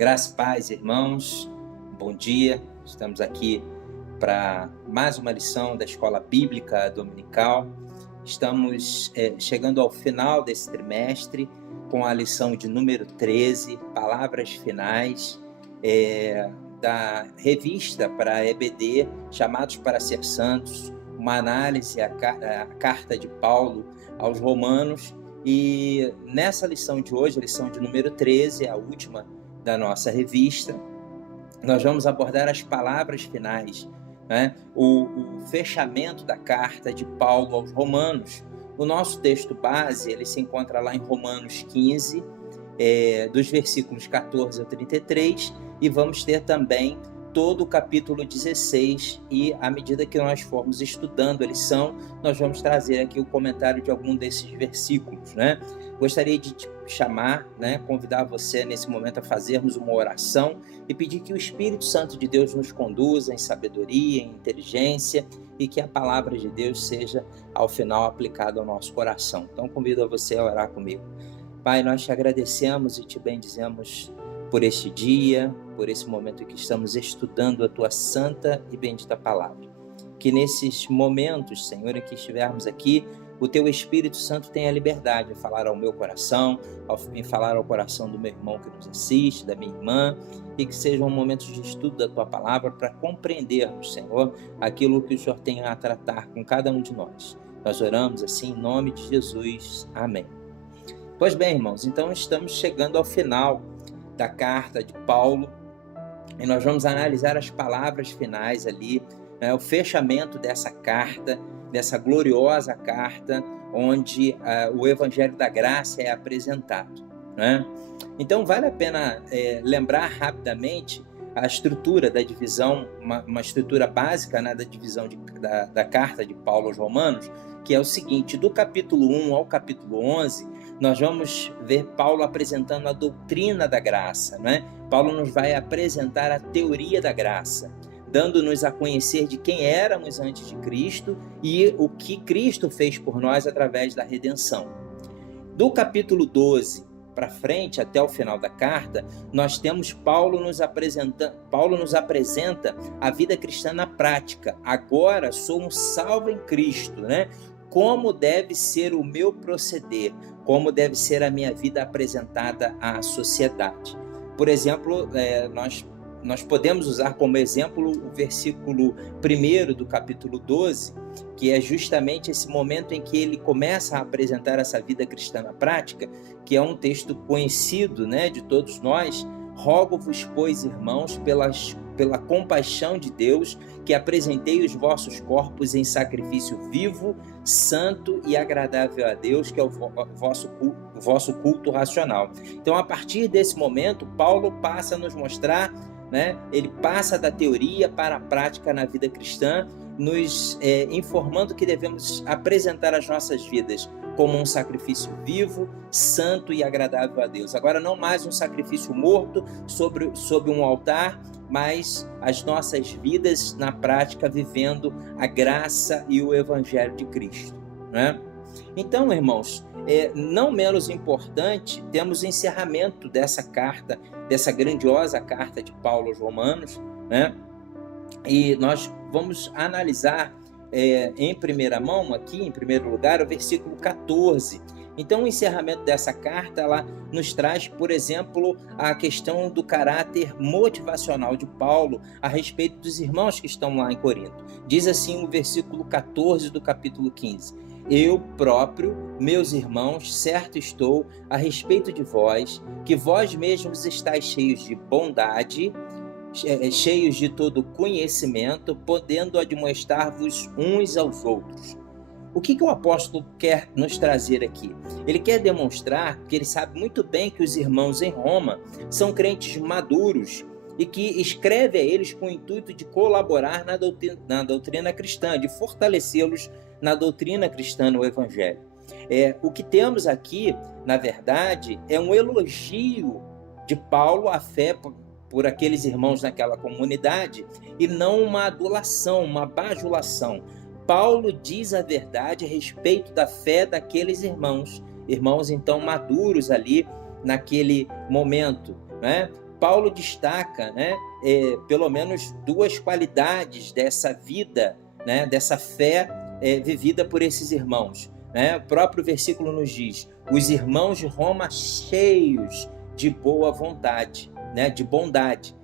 Graça e paz, irmãos, bom dia. Estamos aqui para mais uma lição da Escola Bíblica Dominical. Estamos chegando ao final desse trimestre com a lição de número 13, Palavras Finais, da revista para a EBD, Chamados para Ser Santos, uma análise à carta de Paulo aos Romanos. E nessa lição de hoje, a lição de número 13, a última da nossa revista, nós vamos abordar as palavras finais, né? O fechamento da carta de Paulo aos Romanos. O nosso texto base, ele se encontra lá em Romanos 15, dos versículos 14 a 33, e vamos ter também todo o capítulo 16, e à medida que nós formos estudando a lição, nós vamos trazer aqui o comentário de algum desses versículos, né? Gostaria de te chamar, né, convidar você nesse momento a fazermos uma oração e pedir que o Espírito Santo de Deus nos conduza em sabedoria, em inteligência, e que a palavra de Deus seja, ao final, aplicada ao nosso coração. Então, convido a você a orar comigo. Pai, nós te agradecemos e te bendizemos por este dia, por esse momento em que estamos estudando a Tua santa e bendita palavra. Que nesses momentos, Senhor, em que estivermos aqui, o Teu Espírito Santo tenha liberdade de falar ao meu coração, em falar ao coração do meu irmão que nos assiste, da minha irmã, e que sejam momentos de estudo da Tua palavra para compreendermos, Senhor, aquilo que o Senhor tem a tratar com cada um de nós. Nós oramos assim em nome de Jesus. Amém. Pois bem, irmãos, então estamos chegando ao final da carta de Paulo, e nós vamos analisar as palavras finais ali, né, o fechamento dessa carta, dessa gloriosa carta, onde o Evangelho da Graça é apresentado, né? Então vale a pena lembrar rapidamente a estrutura da divisão, uma estrutura básica, né, da divisão da carta de Paulo aos Romanos, que é o seguinte: do capítulo 1 ao capítulo 11, nós vamos ver Paulo apresentando a doutrina da graça, né? Paulo nos vai apresentar a teoria da graça, dando-nos a conhecer de quem éramos antes de Cristo e o que Cristo fez por nós através da redenção. Do capítulo 12 para frente, até o final da carta, nós temos Paulo nos apresenta a vida cristã na prática. Agora sou um salvo em Cristo, né? Como deve ser o meu proceder, como deve ser a minha vida apresentada à sociedade. Por exemplo, nós podemos usar como exemplo o versículo 1 do capítulo 12, que é justamente esse momento em que ele começa a apresentar essa vida cristã na prática, que é um texto conhecido, né, de todos nós. Rogo-vos, pois, irmãos, pela compaixão de Deus, que apresentei os vossos corpos em sacrifício vivo, santo e agradável a Deus, que é o vosso culto racional. Então, a partir desse momento, Paulo passa a nos mostrar, né, ele passa da teoria para a prática na vida cristã, nos informando que devemos apresentar as nossas vidas como um sacrifício vivo, santo e agradável a Deus. Agora, não mais um sacrifício morto sobre um altar, mas as nossas vidas na prática vivendo a graça e o Evangelho de Cristo, né? Então, irmãos, não menos importante, temos o encerramento dessa carta, dessa grandiosa carta de Paulo aos Romanos, né? E nós vamos analisar em primeira mão, aqui em primeiro lugar, o versículo 14. Então, o encerramento dessa carta, ela nos traz, por exemplo, a questão do caráter motivacional de Paulo a respeito dos irmãos que estão lá em Corinto. Diz assim o versículo 14 do capítulo 15: Eu próprio, meus irmãos, certo estou a respeito de vós, que vós mesmos estáis cheios de bondade, cheios de todo conhecimento, podendo admoestar-vos uns aos outros. O que o apóstolo quer nos trazer aqui? Ele quer demonstrar que ele sabe muito bem que os irmãos em Roma são crentes maduros e que escreve a eles com o intuito de colaborar na doutrina cristã, de fortalecê-los na doutrina cristã, no Evangelho. O que temos aqui, na verdade, é um elogio de Paulo à fé por aqueles irmãos naquela comunidade, e não uma adulação, uma bajulação. Paulo diz a verdade a respeito da fé daqueles irmãos então maduros ali naquele momento, né? Paulo destaca, né, pelo menos duas qualidades dessa vida, né, dessa fé vivida por esses irmãos. Né? O próprio versículo nos diz: os irmãos de Roma cheios de boa vontade, né, de bondade.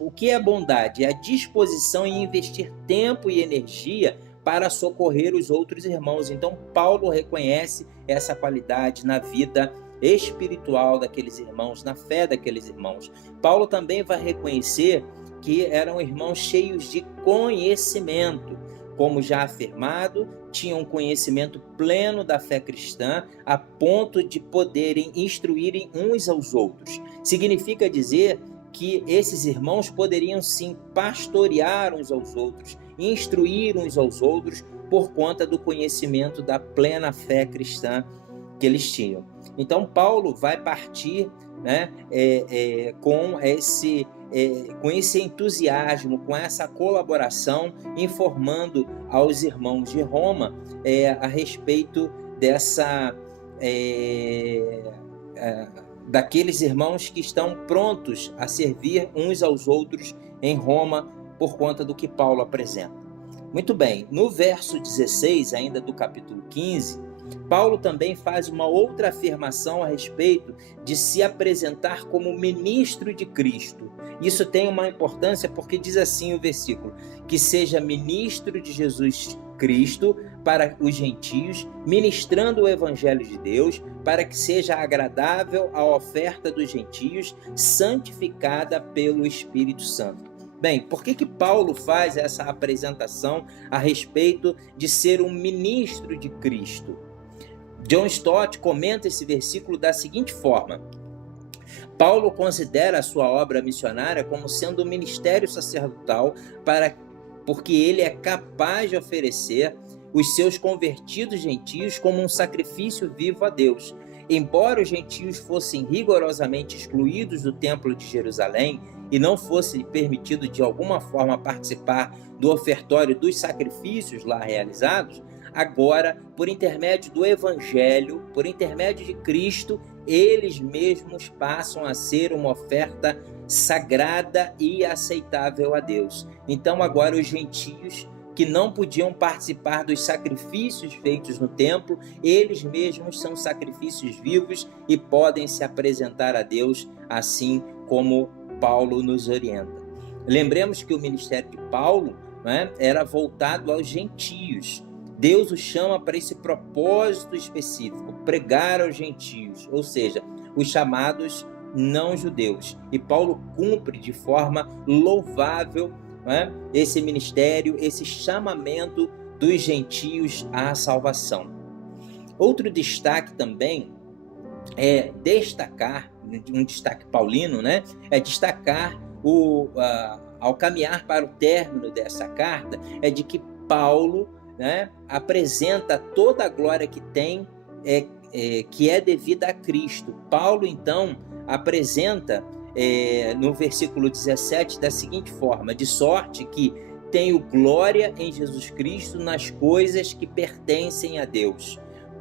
O que é bondade? É a disposição em investir tempo e energia para socorrer os outros irmãos. Então, Paulo reconhece essa qualidade na vida espiritual daqueles irmãos, na fé daqueles irmãos. Paulo também vai reconhecer que eram irmãos cheios de conhecimento. Como já afirmado, tinham um conhecimento pleno da fé cristã, a ponto de poderem instruírem uns aos outros. Significa dizer que esses irmãos poderiam sim pastorear uns aos outros, instruir uns aos outros, por conta do conhecimento da plena fé cristã que eles tinham. Então, Paulo vai partir, né, com esse entusiasmo, com essa colaboração, informando aos irmãos de Roma a respeito daqueles irmãos que estão prontos a servir uns aos outros em Roma, por conta do que Paulo apresenta. Muito bem, no verso 16, ainda do capítulo 15, Paulo também faz uma outra afirmação a respeito de se apresentar como ministro de Cristo. Isso tem uma importância porque diz assim o versículo: que seja ministro de Jesus Cristo para os gentios, ministrando o evangelho de Deus, para que seja agradável a oferta dos gentios, santificada pelo Espírito Santo. Bem, por que Paulo faz essa apresentação a respeito de ser um ministro de Cristo? John Stott comenta esse versículo da seguinte forma: Paulo considera a sua obra missionária como sendo um ministério sacerdotal porque ele é capaz de oferecer os seus convertidos gentios como um sacrifício vivo a Deus. Embora os gentios fossem rigorosamente excluídos do templo de Jerusalém e não fosse permitido de alguma forma participar do ofertório dos sacrifícios lá realizados, agora, por intermédio do Evangelho, por intermédio de Cristo, eles mesmos passam a ser uma oferta sagrada e aceitável a Deus. Então agora os gentios que não podiam participar dos sacrifícios feitos no templo, eles mesmos são sacrifícios vivos e podem se apresentar a Deus, assim como Paulo nos orienta. Lembremos que o ministério de Paulo, né, era voltado aos gentios. Deus o chama para esse propósito específico, pregar aos gentios, ou seja, os chamados não-judeus. E Paulo cumpre de forma louvável, né, esse ministério, esse chamamento dos gentios à salvação. Outro destaque também é destacar, um destaque paulino, né, é destacar ao caminhar para o término dessa carta, é de que Paulo, né, apresenta toda a glória que tem, que é devida a Cristo. Paulo, então, apresenta no versículo 17 da seguinte forma: de sorte que tenho glória em Jesus Cristo nas coisas que pertencem a Deus.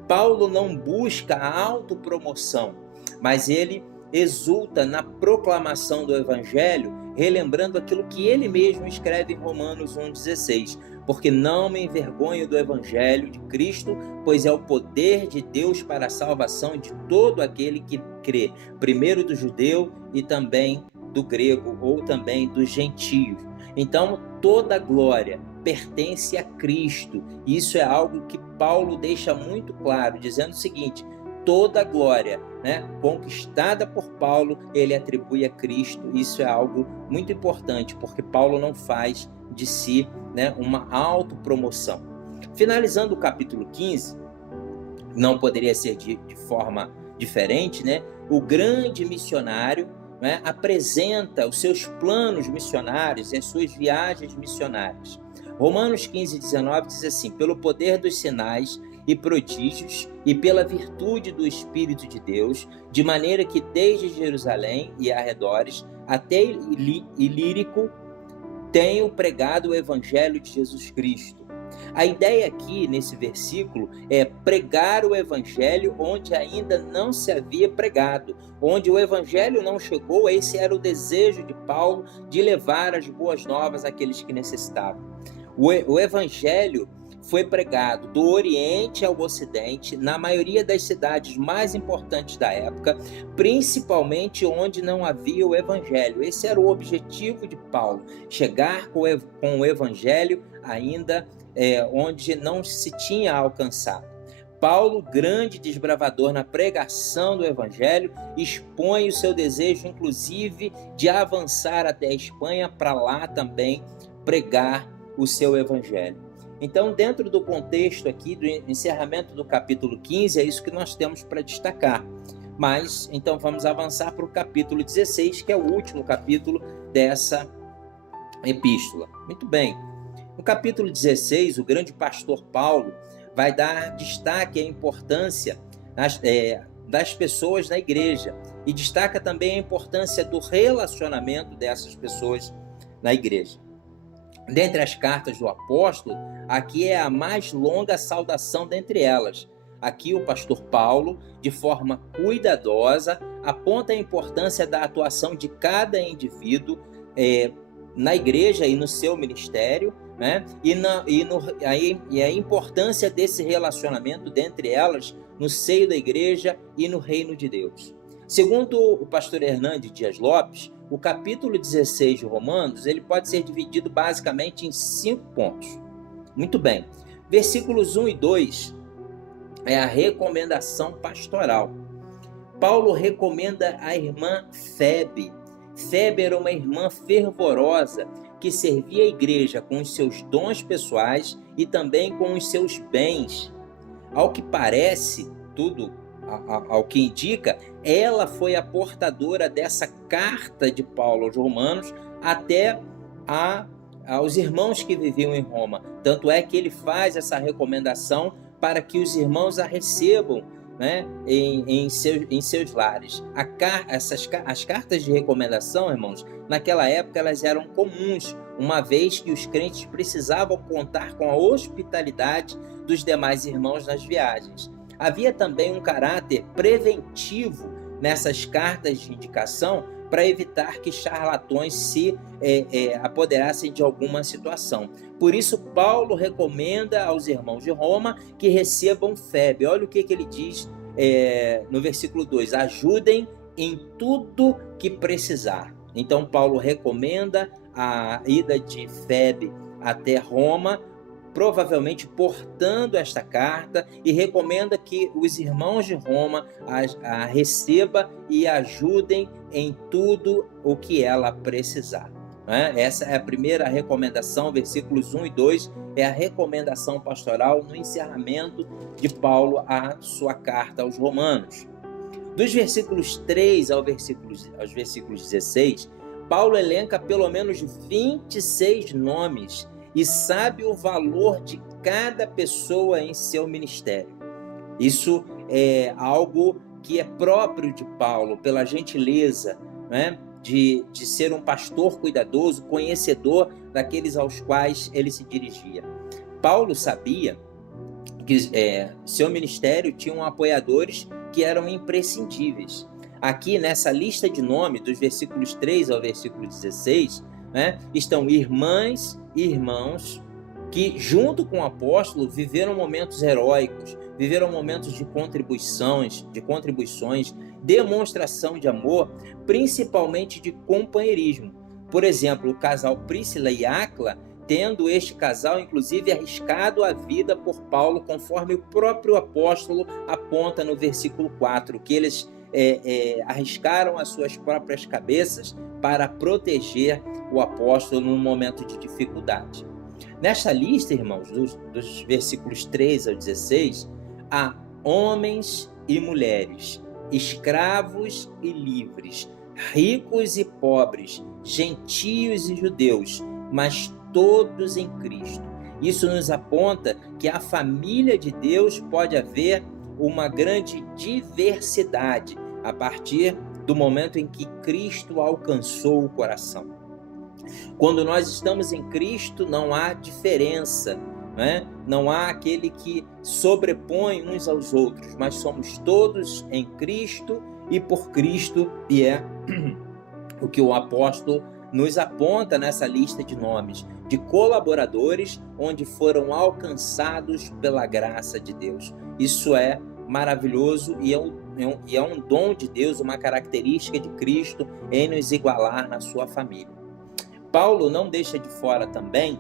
Paulo não busca a autopromoção, mas ele exulta na proclamação do Evangelho, relembrando aquilo que ele mesmo escreve em Romanos 1,16: porque não me envergonho do Evangelho de Cristo, pois é o poder de Deus para a salvação de todo aquele que crê, primeiro do judeu e também do grego, ou também dos gentios. Então, toda a glória pertence a Cristo. Isso é algo que Paulo deixa muito claro, dizendo o seguinte: toda a glória, né, conquistada por Paulo, ele atribui a Cristo. Isso é algo muito importante, porque Paulo não faz de si, né, uma autopromoção. Finalizando o capítulo 15, não poderia ser de forma diferente, né? O grande missionário, né, apresenta os seus planos missionários e as suas viagens missionárias. Romanos 15:19 diz assim: pelo poder dos sinais e prodígios e pela virtude do Espírito de Deus, de maneira que desde Jerusalém e arredores até Ilírico tenho pregado o Evangelho de Jesus Cristo. A ideia aqui, nesse versículo, é pregar o evangelho onde ainda não se havia pregado, onde o evangelho não chegou. Esse era o desejo de Paulo, de levar as boas novas àqueles que necessitavam. O evangelho foi pregado do Oriente ao Ocidente, na maioria das cidades mais importantes da época, principalmente onde não havia o Evangelho. Esse era o objetivo de Paulo, chegar com o Evangelho ainda onde não se tinha alcançado. Paulo, grande desbravador na pregação do Evangelho, expõe o seu desejo, inclusive, de avançar até a Espanha para lá também pregar o seu Evangelho. Então, dentro do contexto aqui do encerramento do capítulo 15, é isso que nós temos para destacar. Mas, então, vamos avançar para o capítulo 16, que é o último capítulo dessa epístola. Muito bem. No capítulo 16, o grande pastor Paulo vai dar destaque à importância das pessoas na igreja e destaca também a importância do relacionamento dessas pessoas na igreja. Dentre as cartas do apóstolo, aqui é a mais longa saudação dentre elas. Aqui o pastor Paulo, de forma cuidadosa, aponta a importância da atuação de cada indivíduo na igreja e no seu ministério, né? E a importância desse relacionamento dentre elas no seio da igreja e no reino de Deus. Segundo o pastor Hernandes Dias Lopes, o capítulo 16 de Romanos, ele pode ser dividido basicamente em 5 pontos. Muito bem. Versículos 1 e 2 é a recomendação pastoral. Paulo recomenda a irmã Febe. Febe era uma irmã fervorosa que servia a igreja com os seus dons pessoais e também com os seus bens. Ao que parece, ao que indica, ela foi a portadora dessa carta de Paulo aos Romanos até aos irmãos que viviam em Roma. Tanto é que ele faz essa recomendação para que os irmãos a recebam, né, em seus lares. As cartas de recomendação, irmãos, naquela época elas eram comuns, uma vez que os crentes precisavam contar com a hospitalidade dos demais irmãos nas viagens. Havia também um caráter preventivo nessas cartas de indicação para evitar que charlatões se apoderassem de alguma situação. Por isso, Paulo recomenda aos irmãos de Roma que recebam Febe. Olha o que ele diz no versículo 2: ajudem em tudo que precisar. Então, Paulo recomenda a ida de Febe até Roma, provavelmente portando esta carta, e recomenda que os irmãos de Roma a recebam e ajudem em tudo o que ela precisar. Essa é a primeira recomendação, versículos 1 e 2, é a recomendação pastoral no encerramento de Paulo a sua carta aos Romanos. Dos versículos 3 aos versículos 16, Paulo elenca pelo menos 26 nomes e sabe o valor de cada pessoa em seu ministério. Isso é algo que é próprio de Paulo, pela gentileza, né, de ser um pastor cuidadoso, conhecedor daqueles aos quais ele se dirigia. Paulo sabia que seu ministério tinha apoiadores que eram imprescindíveis. Aqui nessa lista de nomes, dos versículos 3 ao versículo 16, né, estão irmãs e irmãos que, junto com o apóstolo, viveram momentos heróicos, viveram momentos de contribuições, demonstração de amor, principalmente de companheirismo. Por exemplo, o casal Príscila e Áquila, tendo este casal, inclusive, arriscado a vida por Paulo, conforme o próprio apóstolo aponta no versículo 4, que eles arriscaram as suas próprias cabeças para proteger o apóstolo num momento de dificuldade. Nesta lista, irmãos, dos versículos 3 ao 16, há homens e mulheres, escravos e livres, ricos e pobres, gentios e judeus, mas todos em Cristo. Isso nos aponta que a família de Deus pode haver uma grande diversidade a partir do momento em que Cristo alcançou o coração. Quando nós estamos em Cristo, não há diferença, né? Não há aquele que sobrepõe uns aos outros, mas somos todos em Cristo e por Cristo, e é o que o apóstolo nos aponta nessa lista de nomes, de colaboradores onde foram alcançados pela graça de Deus. Isso é maravilhoso e é um dom de Deus, uma característica de Cristo em nos igualar na sua família. Paulo não deixa de fora também,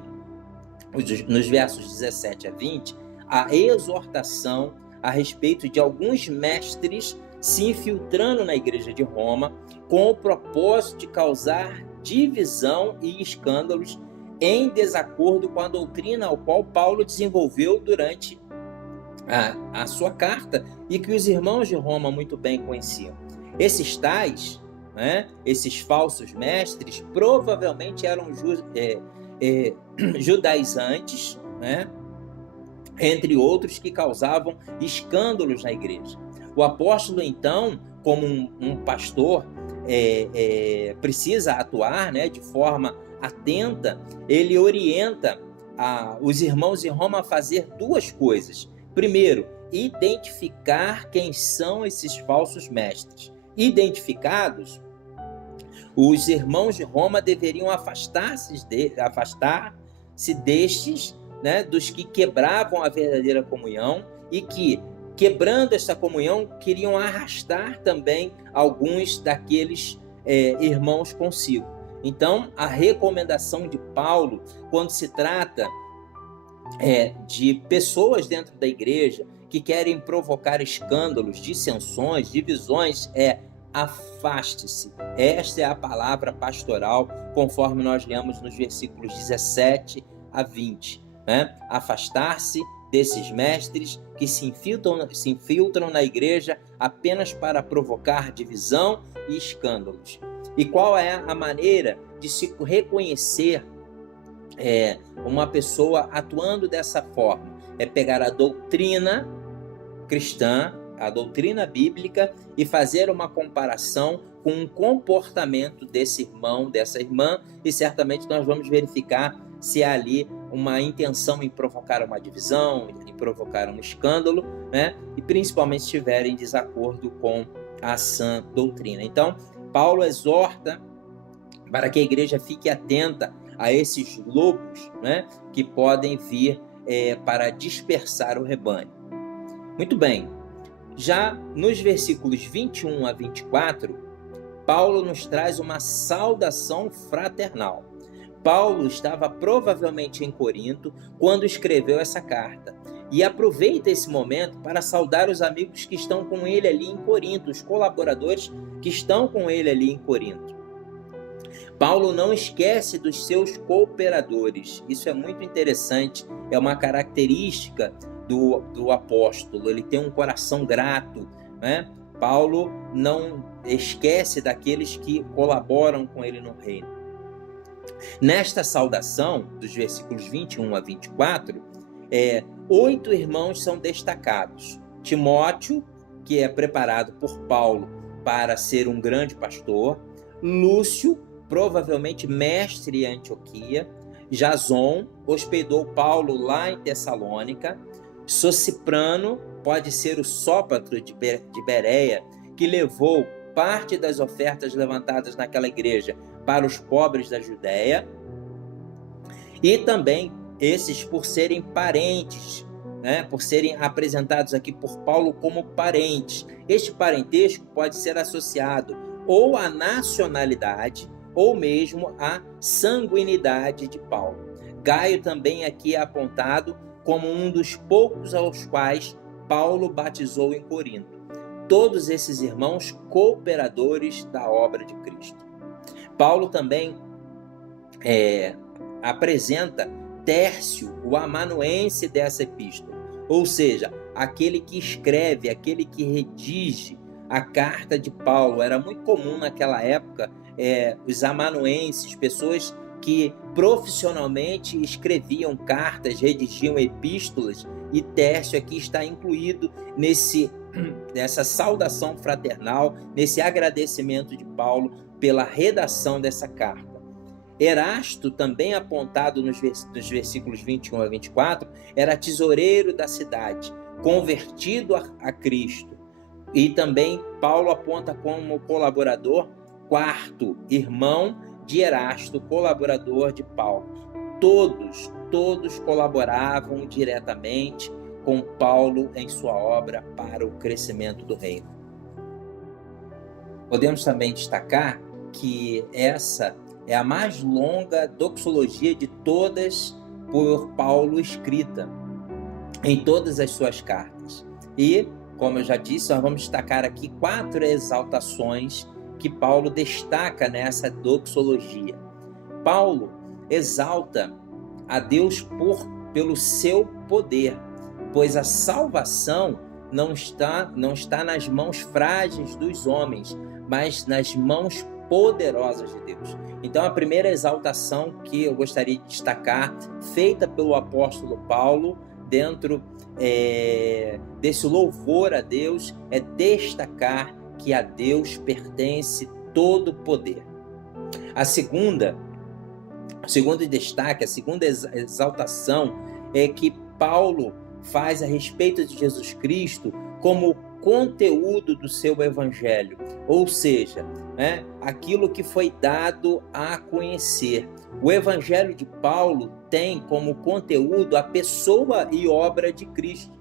nos versos 17 a 20, a exortação a respeito de alguns mestres se infiltrando na igreja de Roma com o propósito de causar divisão e escândalos em desacordo com a doutrina ao qual Paulo desenvolveu durante a sua carta e que os irmãos de Roma muito bem conheciam. Esses tais, né, esses falsos mestres, provavelmente eram judaizantes, né, entre outros que causavam escândalos na igreja. O apóstolo, então, como um pastor, precisa atuar, né, de forma atenta. Ele orienta os irmãos em Roma a fazer duas coisas. Primeiro, identificar quem são esses falsos mestres. Identificados, os irmãos de Roma deveriam afastar-se destes, né, dos que quebravam a verdadeira comunhão e que, quebrando essa comunhão, queriam arrastar também alguns daqueles irmãos consigo. Então, a recomendação de Paulo, quando se trata de pessoas dentro da igreja que querem provocar escândalos, dissensões, divisões, afaste-se. Esta é a palavra pastoral, conforme nós lemos nos versículos 17 a 20. Né? Afastar-se desses mestres que se infiltram na igreja apenas para provocar divisão e escândalos. E qual é a maneira de se reconhecer uma pessoa atuando dessa forma? É pegar a doutrina cristã, a doutrina bíblica, e fazer uma comparação com o comportamento desse irmão, dessa irmã, e certamente nós vamos verificar se há ali uma intenção em provocar uma divisão, em provocar um escândalo, né? E principalmente se estiver em desacordo com a sã doutrina. Então, Paulo exorta para que a igreja fique atenta a esses lobos, né, que podem vir para dispersar o rebanho. Muito bem, já nos versículos 21 a 24, Paulo nos traz uma saudação fraternal. Paulo estava provavelmente em Corinto quando escreveu essa carta e aproveita esse momento para saudar os amigos que estão com ele ali em Corinto, os colaboradores que estão com ele ali em Corinto. Paulo não esquece dos seus cooperadores. Isso é muito interessante, é uma característica do apóstolo. Ele tem um coração grato, né? Paulo não esquece daqueles que colaboram com ele no reino. Nesta saudação, dos versículos 21 a 24, 8 irmãos são destacados. Timóteo, que é preparado por Paulo para ser um grande pastor. Lúcio, provavelmente mestre em Antioquia. Jason hospedou Paulo lá em Tessalônica. Sosiprano pode ser o Sópatro de Bereia, que levou parte das ofertas levantadas naquela igreja para os pobres da Judéia. E também esses por serem parentes, né, por serem apresentados aqui por Paulo como parentes. Este parentesco pode ser associado ou à nacionalidade ou mesmo à sanguinidade de Paulo. Gaio também aqui é apontado como um dos poucos aos quais Paulo batizou em Corinto. Todos esses irmãos cooperadores da obra de Cristo. Paulo também apresenta Tércio, o amanuense dessa epístola, ou seja, aquele que escreve, aquele que redige a carta de Paulo. Era muito comum naquela época os amanuenses, pessoas que profissionalmente escreviam cartas, redigiam epístolas, e Tércio aqui está incluído nessa saudação fraternal, nesse agradecimento de Paulo pela redação dessa carta. Erasto, também apontado nos versículos 21 a 24, era tesoureiro da cidade, convertido a Cristo. E também Paulo aponta como colaborador Quarto, irmão de Erasto, colaborador de Paulo. Todos colaboravam diretamente com Paulo em sua obra para o crescimento do reino. Podemos também destacar que essa é a mais longa doxologia de todas por Paulo escrita, em todas as suas cartas. E, como eu já disse, nós vamos destacar aqui 4 exaltações que Paulo destaca nessa doxologia. Paulo exalta a Deus pelo seu poder, pois a salvação não está nas mãos frágeis dos homens, mas nas mãos poderosas de Deus. Então, a primeira exaltação que eu gostaria de destacar, feita pelo apóstolo Paulo, dentro desse louvor a Deus, é destacar que a Deus pertence todo o poder. O segundo destaque, a segunda exaltação é que Paulo faz a respeito de Jesus Cristo como conteúdo do seu evangelho, ou seja, aquilo que foi dado a conhecer. O evangelho de Paulo tem como conteúdo a pessoa e obra de Cristo.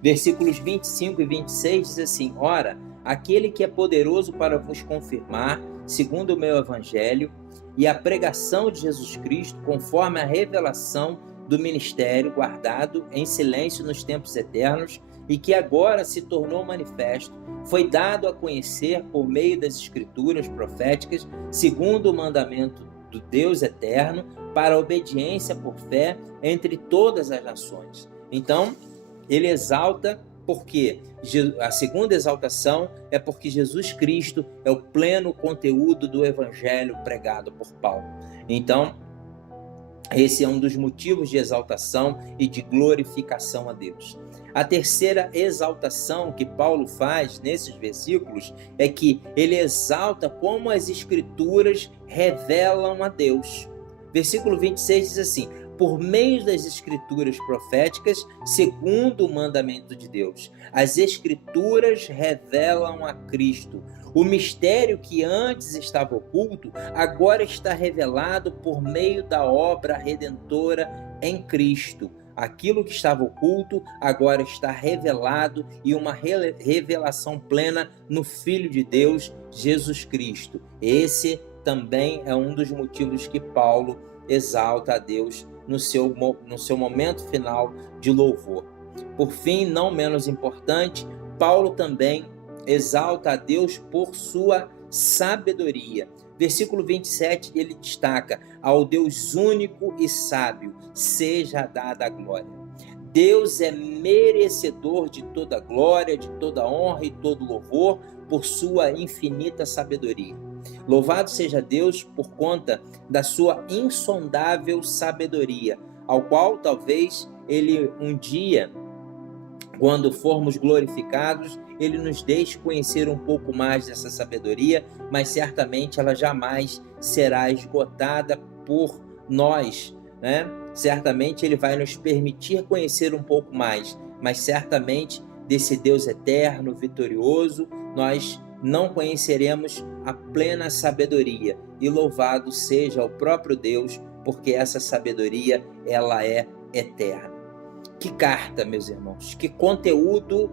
Versículos 25 e 26 diz assim: ora, aquele que é poderoso para vos confirmar, segundo o meu evangelho, e a pregação de Jesus Cristo, conforme a revelação do ministério guardado em silêncio nos tempos eternos, e que agora se tornou manifesto, foi dado a conhecer por meio das escrituras proféticas, segundo o mandamento do Deus eterno, para a obediência por fé entre todas as nações. Então, ele exalta porque a segunda exaltação é porque Jesus Cristo é o pleno conteúdo do evangelho pregado por Paulo. Então, esse é um dos motivos de exaltação e de glorificação a Deus. A terceira exaltação que Paulo faz nesses versículos é que ele exalta como as escrituras revelam a Deus. Versículo 26 diz assim: por meio das escrituras proféticas, segundo o mandamento de Deus, as escrituras revelam a Cristo. O mistério que antes estava oculto, agora está revelado por meio da obra redentora em Cristo. Aquilo que estava oculto agora está revelado, e uma revelação plena no Filho de Deus, Jesus Cristo. Esse também é um dos motivos que Paulo exalta a Deus no seu momento final de louvor. Por fim, não menos importante, Paulo também exalta a Deus por sua sabedoria. Versículo 27, ele destaca: ao Deus único e sábio seja dada a glória. Deus é merecedor de toda glória, de toda honra e todo louvor por sua infinita sabedoria. Louvado seja Deus por conta da sua insondável sabedoria, ao qual talvez ele um dia, quando formos glorificados, ele nos deixe conhecer um pouco mais dessa sabedoria, mas certamente ela jamais será esgotada por nós, né? Certamente ele vai nos permitir conhecer um pouco mais, mas certamente desse Deus eterno, vitorioso, nós não conheceremos a plena sabedoria. E louvado seja o próprio Deus, porque essa sabedoria, ela é eterna. Que carta, meus irmãos, que conteúdo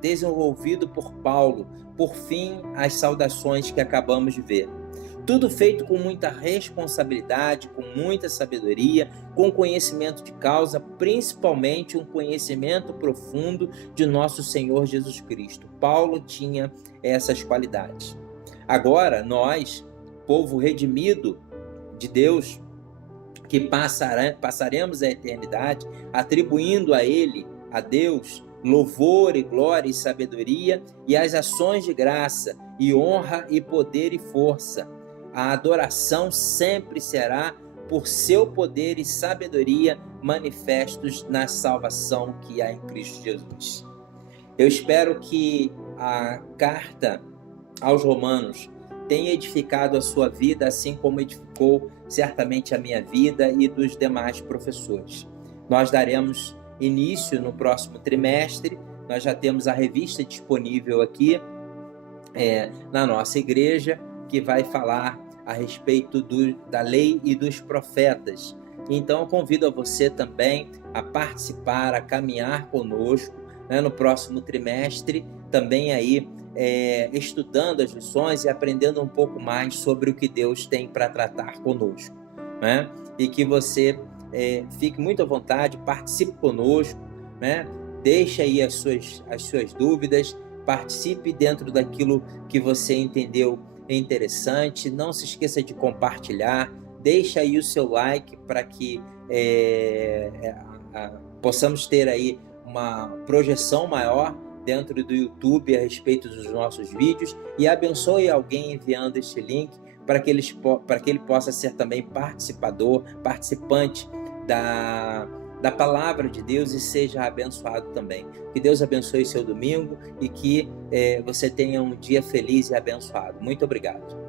desenvolvido por Paulo. Por fim, as saudações que acabamos de ver. Tudo feito com muita responsabilidade, com muita sabedoria, com conhecimento de causa, principalmente um conhecimento profundo de nosso Senhor Jesus Cristo. Paulo tinha essas qualidades. Agora, nós, povo redimido de Deus, que passaremos a eternidade atribuindo a Ele, a Deus, louvor e glória e sabedoria, e as ações de graça e honra e poder e força. A adoração sempre será por seu poder e sabedoria manifestos na salvação que há em Cristo Jesus. Eu espero que a carta aos Romanos tenha edificado a sua vida, assim como edificou certamente a minha vida e dos demais professores. Nós daremos início no próximo trimestre. Nós já temos a revista disponível aqui na nossa igreja, que vai falar a respeito da lei e dos profetas. Então, eu convido a você também a participar, a caminhar conosco, né, no próximo trimestre, também aí estudando as lições e aprendendo um pouco mais sobre o que Deus tem para tratar conosco, né? E que você fique muito à vontade, participe conosco, né? Deixe aí as suas dúvidas, participe dentro daquilo que você entendeu interessante. Não se esqueça de compartilhar, deixa aí o seu like para que possamos ter aí uma projeção maior dentro do YouTube a respeito dos nossos vídeos, e abençoe alguém enviando este link para que ele possa ser também participante da palavra de Deus e seja abençoado também. Que Deus abençoe seu domingo e que você tenha um dia feliz e abençoado. Muito obrigado.